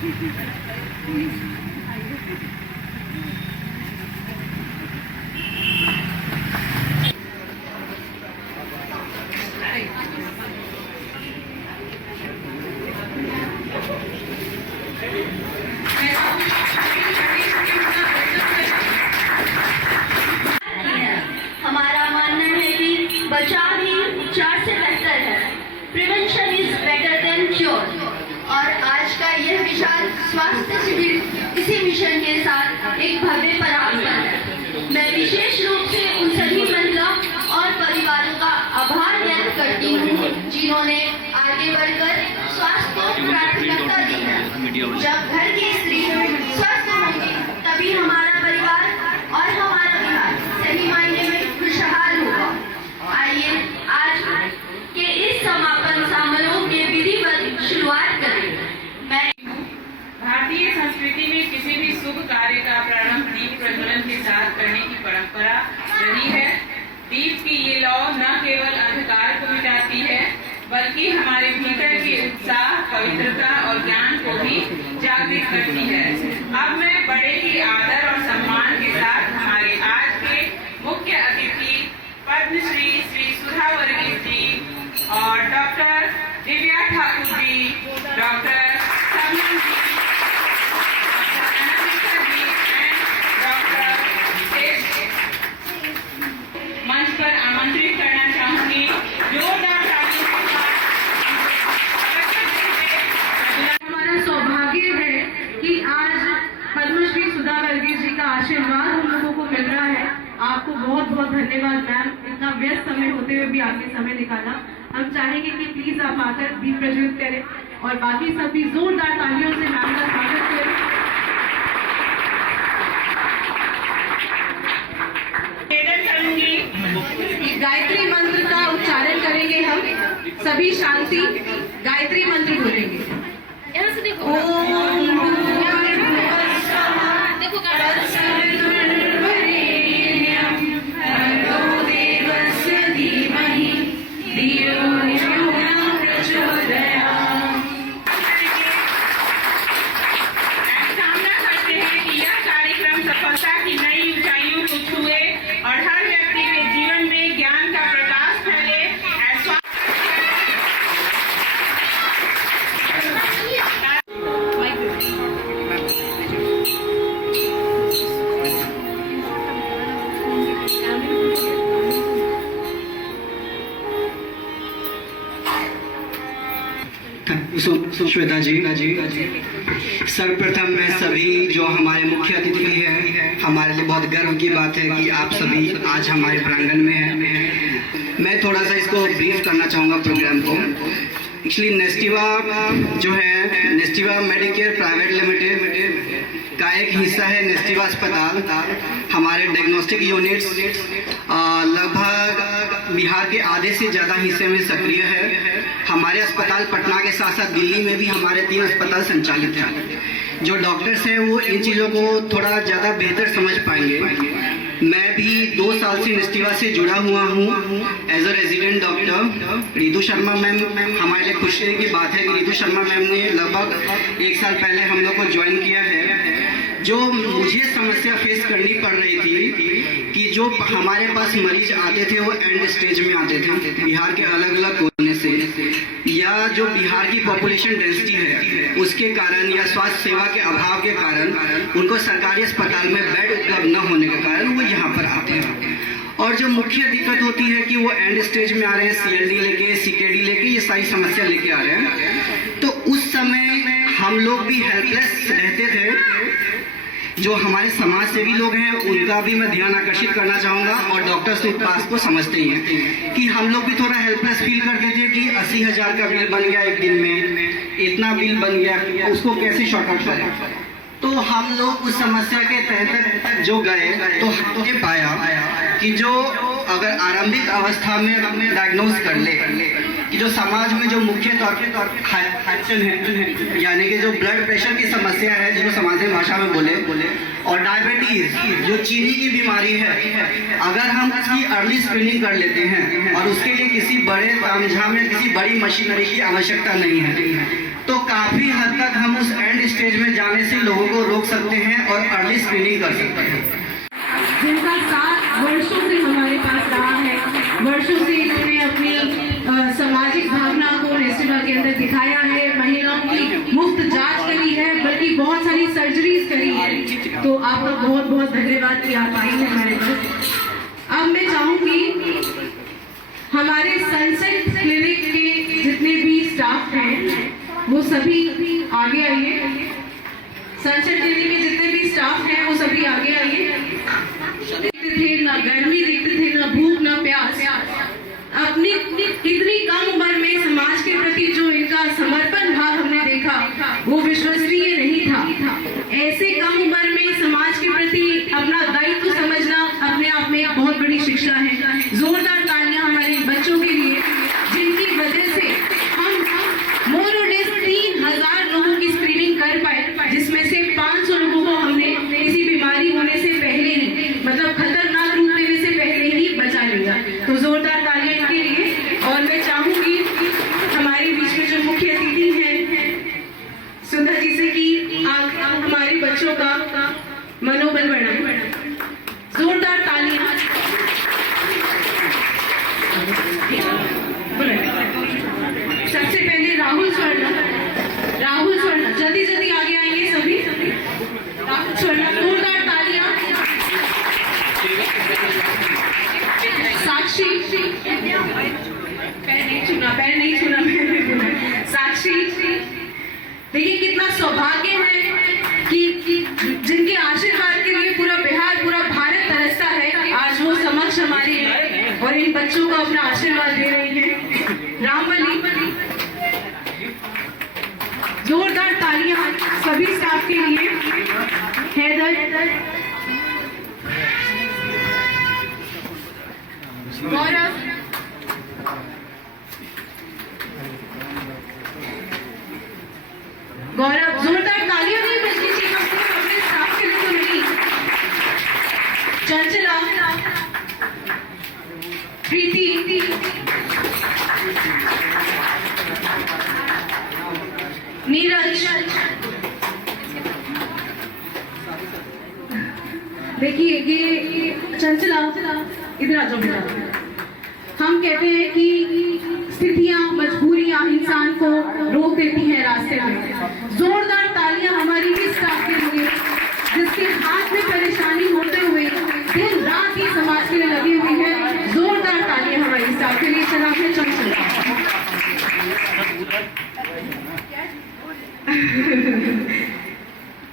हमारा मानना है कि बचाव ही उपचार से बेहतर है। Prevention is better than cure. और आज का यह विशाल स्वास्थ्य शिविर इसी मिशन के साथ एक भव्य पराक्रम है। मैं विशेष रूप से उन सभी महिला और परिवारों का आभार व्यक्त करती हूँ जिन्होंने आगे बढ़कर स्वास्थ्य को प्राथमिकता दी है। जब घर की स्त्री स्वस्थ होगी तभी हमारा परिवार और हमारा बिहार सही मायने में खुशहाल होगा। आइए आज के इस समापन समारोह के विधिवत शुरुआत करें। मैं भारतीय संस्कृति में किसी भी शुभ कार्य का प्रारंभ दीप प्रज्वलन के साथ करने की परंपरा रही है। दीप की ये लौ न केवल अंधकार को मिटाती है बल्कि हमारे भीतर के उत्साह, पवित्रता और ज्ञान को भी जागृत करती है। अब मैं बड़े ही आदर और सम्मान के साथ हमारे आज के मुख्य अतिथि पद्मश्री श्री सुधा वर्गीस जी और doctor Divya Thakur ji, doctor Saman ji, Anamika ji and doctor मंच पर आमंत्रित करना चाहूंगी। जोरदार तालियों के साथ हमारा सौभाग्य है कि आज पद्मश्री सुधा वर्गीस जी का आशीर्वाद हम लोगों को मिल रहा है। आपको बहुत बहुत धन्यवाद मैम, इतना व्यस्त समय होते हुए भी आपने समय निकाला। हम चाहेंगे कि प्लीज आप आकर दीप प्रज्वलित करें और बाकी सभी जोरदार तालियों से मैम का स्वागत करें। निवेदन करूंगी गायत्री मंत्र का उच्चारण करेंगे। हम सभी शांति गायत्री मंत्र बोलेंगे। यहाँ से देखो। ओम श्वेता जी, सर्वप्रथम मैं सभी जो हमारे मुख्य अतिथि हैं, हमारे लिए बहुत गर्व की बात है कि आप सभी आज हमारे प्रांगण में हैं। मैं थोड़ा सा इसको ब्रीफ करना चाहूँगा प्रोग्राम को। एक्चुअली नेस्टिवा जो है, नेस्टिवा मेडिकेयर प्राइवेट लिमिटेड का एक हिस्सा है नेस्टिवा अस्पताल। हमारे डायग्नोस्टिक यूनिट्स लगभग बिहार के आधे से ज़्यादा हिस्से में सक्रिय है। हमारे अस्पताल पटना के साथ साथ दिल्ली में भी हमारे 3 अस्पताल संचालित हैं। जो डॉक्टर्स हैं वो इन चीज़ों को थोड़ा ज़्यादा बेहतर समझ पाएंगे। मैं भी 2 साल से नेस्टिवा से जुड़ा हुआ हूँ as a resident doctor. Ritu Sharma ma'am, हमारे लिए खुशी की बात है कि रितु शर्मा मैम ने लगभग 1 साल पहले हम लोग को ज्वाइन किया है। जो मुझे समस्या फेस करनी पड़ रही थी कि जो हमारे पास मरीज आते थे वो एंड स्टेज में आते थे बिहार के अलग अलग कोने से, या जो बिहार की पॉपुलेशन डेंसिटी है उसके कारण या स्वास्थ्य सेवा के अभाव के कारण उनको सरकारी अस्पताल में बेड उपलब्ध न होने के कारण वो यहाँ पर आते हैं। और जो मुख्य दिक्कत होती है कि वो एंड स्टेज में आ रहे हैं, CLD लेके, CKD लेके, ये सारी समस्या लेके आ रहे हैं। तो उस समय हम लोग भी हेल्पलेस रहते थे। जो हमारे समाज सेवी लोग हैं उनका भी मैं ध्यान आकर्षित करना चाहूँगा, और डॉक्टर्स इस बात को समझते ही हैं कि हम लोग भी थोड़ा हेल्पलेस फील करते थे कि 80,000 का बिल बन गया एक दिन में, इतना बिल बन गया, उसको कैसे शॉर्ट आउट करें। तो हम लोग उस समस्या के तहत जो गए तो हमने पाया कि जो अगर आरंभिक अवस्था में हमें डायग्नोज कर ले कि जो समाज में जो मुख्य तौर पर हाइपरटेंशन है, यानी कि जो ब्लड प्रेशर की समस्या है जिसको समाज भाषा में बोले, और डायबिटीज जो चीनी की बीमारी है, अगर हम इसकी अर्ली स्क्रीनिंग कर लेते हैं और उसके लिए किसी बड़े तामझाम में किसी बड़ी मशीनरी की आवश्यकता नहीं है, तो काफी हद तक हम उस एंड स्टेज में जाने से लोगों को रोक सकते हैं और अर्ली स्क्रीनिंग कर सकते हैं। जिनका साथ वर्षों से हमारे पास रहा है, वर्षों से इन्होंने अपनी सामाजिक भावना को नेस्टिमा के अंदर दिखाया है, महिलाओं की मुफ्त जांच करी है, बल्कि बहुत सारी सर्जरीज करी है। तो आपका बहुत बहुत धन्यवाद कि आप आई हैं हमारे पास। अब मैं चाहूंगी हमारे सनसेट क्लिनिक के जितने भी स्टाफ हैं वो सभी आगे आइए। सनसेट क्लिनिक के जितने भी स्टाफ हैं वो सभी आगे आइए। देखते थे ना गर्मी, देखते थे ना भूख ना प्यास, अपनी इतनी कम उम्र में समाज के प्रति जो इनका समर्पण भाव हमने देखा वो विश्वसनीय नहीं था। ऐसे कम उम्र में समाज के प्रति अपना दायित्व समझना अपने आप में एक बहुत बड़ी शिक्षा है। जोरदार तालियां हमारे बच्चों के लिए, जिनकी वजह से हम मोर और लेस 3000 लोगों की स्क्रीनिंग कर पाए, जिसमें से 500 लोगों को हमने किसी बीमारी होने से पहले ही, मतलब खतरनाक रूप लेने से पहले ही बचा लिया। तो जोरदार तालियां इनके लिए। और मैं चाहूंगी हमारे बीच में जो मुख्य अतिथि हैं सुधा जी से कि आप हमारे बच्चों का मनोबल बढ़ाएं। जोरदार तालियां। सबसे पहले राहुल स्वर्ण जल्दी जल्दी आगे आएंगे सभी। राहुल स्वर्ण, जोरदार तालियां। साक्षी, पैर नहीं छूना मैंने बोला। साक्षी, देखिए कितना सौभाग्य है कि जिनके आशीर्वाद के लिए पूरा बिहार, पूरा भारत तरसता है, आज वो समक्ष हमारे हैं और इन बच्चों को अपना आशीर्वाद दे रही है। रामबली, जोरदार तालियां सभी स्टाफ के लिए। हैदर, गौरव, जोरदार तालियां नहीं बजनी चाहिए अपने स्टाफ के लिए तो नहीं। चंचला, प्रीति, नीरज, देखिए ये चंचला, इधर आ जाओ बेटा। हम कहते हैं कि स्थितियां, मजबूरियां इंसान को रोक देती हैं रास्ते में। जोरदार तालियां हमारी इस स्टाफ के लिए, जिसके हाथ में परेशानी होते हुए दिन रात ही समाज के लिए लगी हुई है। जोरदार तालियां हमारी स्टाफ के लिए। चला के चंचला,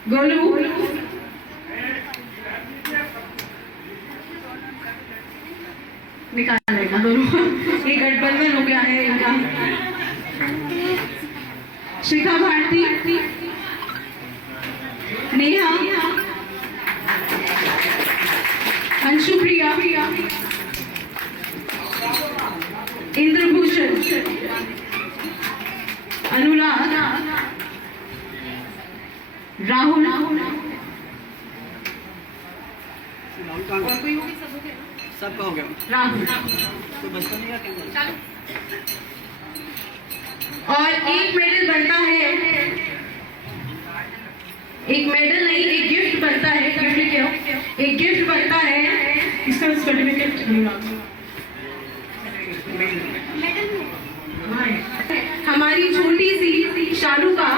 गोलू, निकालेगा दोनों, ये गठबंधन हो गया है इनका। शिखा भारती, नेहा, अंशुप्रिया, इंद्रभूषण, अनुराग, राहुल, सबका हो गया। राहुल, तो बचपन का क्या और एक मेडल बनता है, एक मेडल नहीं, एक गिफ्ट बनता है। गिफ्ट क्या? एक गिफ्ट बनता है, इसका सर्टिफिकेट हमारी छोटी सी शालू का,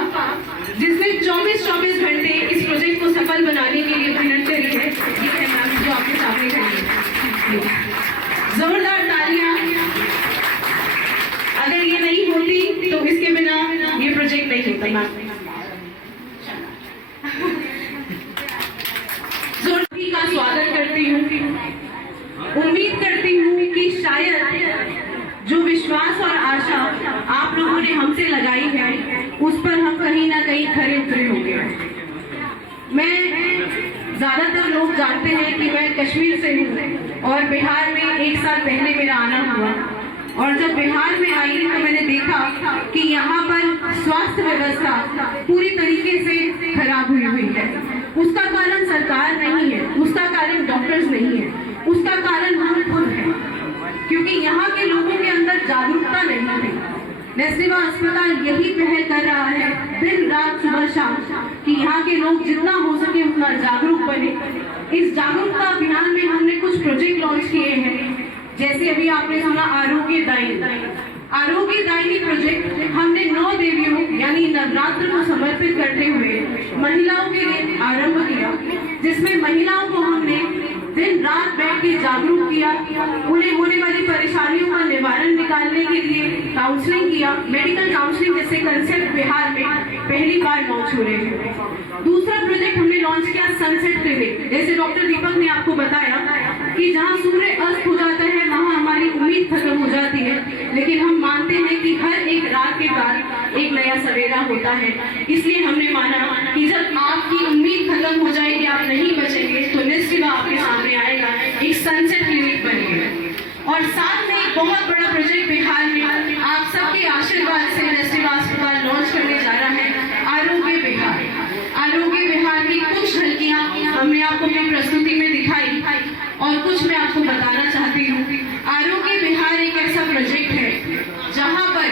जिसने 24 घंटे इस प्रोजेक्ट को सफल बनाने के लिए मेहनत करी है। ये है मैम जो आपके सामने खड़ी है। जोरदार तालियां। अगर ये नहीं होती तो इसके बिना ये प्रोजेक्ट नहीं होता। मैम जोरदार का स्वागत करती हूँ। उम्मीद करती हूँ कि शायद जो विश्वास और आशा आप लोगों ने हमसे लगाई है उस पर हम कहीं ना कहीं खरे उतरे होंगे। मैं, ज्यादातर लोग जानते हैं कि मैं कश्मीर से हूँ और बिहार में 1 साल पहले मेरा आना हुआ। और जब बिहार में आई तो मैंने देखा कि यहाँ पर स्वास्थ्य व्यवस्था पूरी तरीके से खराब हुई है। उसका कारण सरकार नहीं है, उसका कारण डॉक्टर्स नहीं है, उसका कारण हम खुद हैं, क्योंकि यहाँ के लोगों के अंदर जागरूकता नहीं है। नेस्लेवा अस्पताल यही पहल कर रहा है दिन रात सुबह शाम कि यहाँ के लोग जितना हो सके उतना जागरूक बने। इस जागरूकता अभियान में हमने कुछ प्रोजेक्ट लॉन्च किए हैं, जैसे अभी आपने सुना आरोग्य दायिनी प्रोजेक्ट हमने 9 देवियों यानी नवरात्र को समर्पित करते हुए महिलाओं के लिए आरंभ किया, जिसमें महिलाओं को हमने दिन रात बैठ के जागरूक किया, उन्हें होने वाली परेशानियों का निवारण निकालने के लिए काउंसलिंग किया। मेडिकल काउंसलिंग जैसे कंसेप्ट बिहार में पहली बार लॉन्च हो रहे हैं। दूसरा प्रोजेक्ट हमने लॉन्च किया सनसेट क्लिनिक। जैसे डॉक्टर दीपक ने आपको बताया कि जहाँ सूर्य अस्त हो जाता है वहाँ हमारी उम्मीद खत्म हो जाती है, लेकिन हम मानते हैं कि हर एक रात के बाद एक नया सवेरा होता है। इसलिए हमने माना कि जब आपकी उम्मीद खत्म हो जाएगी, आप नहीं बचेंगे, तो निश्चित आपके सामने आएगा एक सनसेट क्लिनिक बनेगा। और साथ में एक बहुत बड़ा प्रोजेक्ट बिहार में आप सबके आशीर्वाद से नेस्टिव अस्पताल लॉन्च करने जा रहा है, आरोग्य बिहार की कुछ झलकियां हमने आपको अपनी प्रस्तुति में दिखाई और कुछ मैं आपको बताना चाहती हूँ। आरोग्य बिहार एक ऐसा प्रोजेक्ट है जहाँ पर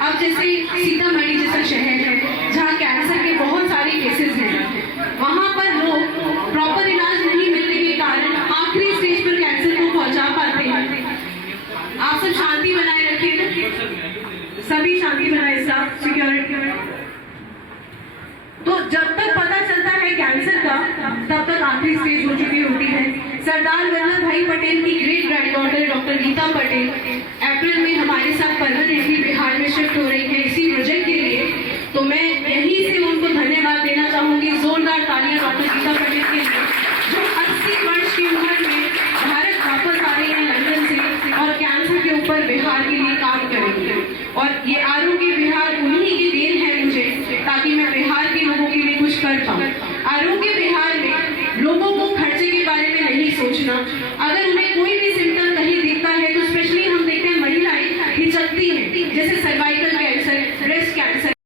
अब जैसे सीतामढ़ी जैसा शहर है जहाँ कैंसर के बहुत सारे केसेस हैं, वहाँ पर लोग प्रॉपर इलाज नहीं मिलने के कारण आखिरी स्टेज पर कैंसर को पहुँचा पाते हैं। आप सब शांति बनाए रखिए, सभी शांति बनाए, स्टाफ सिक्योरिटी। तो जब तक पता चलता है कैंसर का, तब तक आखिरी स्टेज हो चुकी होती है। सरदार वल्लभ भाई पटेल की great granddaughter doctor Geeta Patel April में हमारे साथ परमानेंटली बिहार में शिफ्ट हो रही है इसी प्रोजेक्ट के लिए। तो मैं यहीं से उनको धन्यवाद देना चाहूंगी। जोरदार तालियां डॉक्टर गीता पटेल के लिए, जो 80 वर्ष की उम्र में भारत वापस आ रही है लंदन से और कैंसर के ऊपर बिहार के लिए काम करेंगे। और ये आरोग्य बिहार उन्हीं की देन है मुझे, ताकि मैं बिहार के लोगों के लिए कुछ कर पाऊँ। आरोग्य बिहार में लोगों को खर्चे के बारे में नहीं सोचना, अगर उन्हें कोई भी